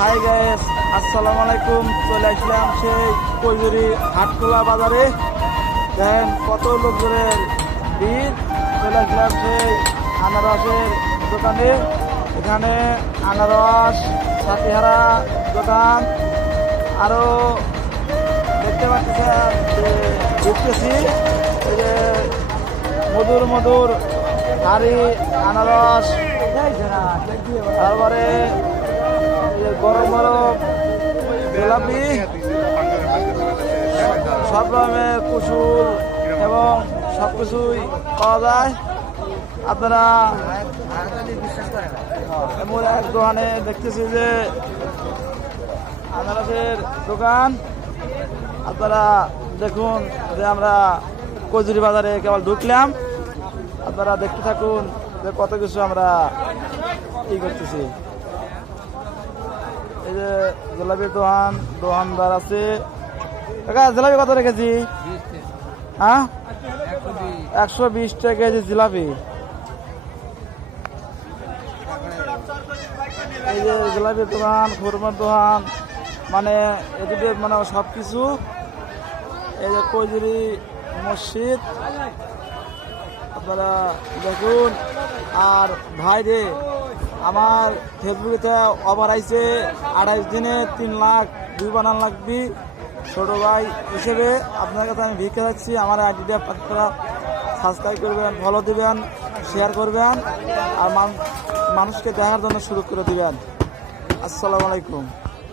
Hi guys, আসসালামু আলাইকুম। চলে আসলাম সেই কৈজুরি হাটখোলা বাজারে। দেখেন কত লোকজনের ভিড়। চলে আসলাম সেই আনারসের দোকানে। এখানে আনারস, সাথীহারা দোকান, আরো দেখতে পাচ্ছেন যে দেখতেছি এই যে মধুর মধুর হাড়ি আনারস, তারপরে গরম গরম গোলাপি, সব রকমের কুসুল এবং সব কিছুই পাওয়া যায়। আপনারা এমন এক দোকানে দেখতেছি যে আনারসের দোকান। আপনারা দেখুন যে আমরা কৈজুরি বাজারে কেবল ঢুকলাম। আপনারা দেখতে থাকুন যে কত কিছু আমরা ই করতেছি। এই যে জিলাপির দোকানদার আছে। জিলাপি কত রেখেছি? হ্যাঁ, 120 টাকা কেজি জিলাপি। এই যে জিলাপির দোকান, খুরমার দোকান, মানে এদিকে মানে সব কিছু। এই যে কৈজুরি মসজিদ আপনারা দেখুন। আর ভাই রে, আমার ফেসবুকে অফার আইছে 28 দিনে 3 লাখ 2 বানান লাগবি। ছোট ভাই হিসেবে আপনার কাছে আমি ভিক্ষা যাচ্ছি। আমার আইডিটা আপনারা সাবস্ক্রাইব করবেন, ফলো দিবেন, শেয়ার করবেন, আর মানুষকে দেখার জন্য সুযোগ করে দিবেন। আসসালামু আলাইকুম।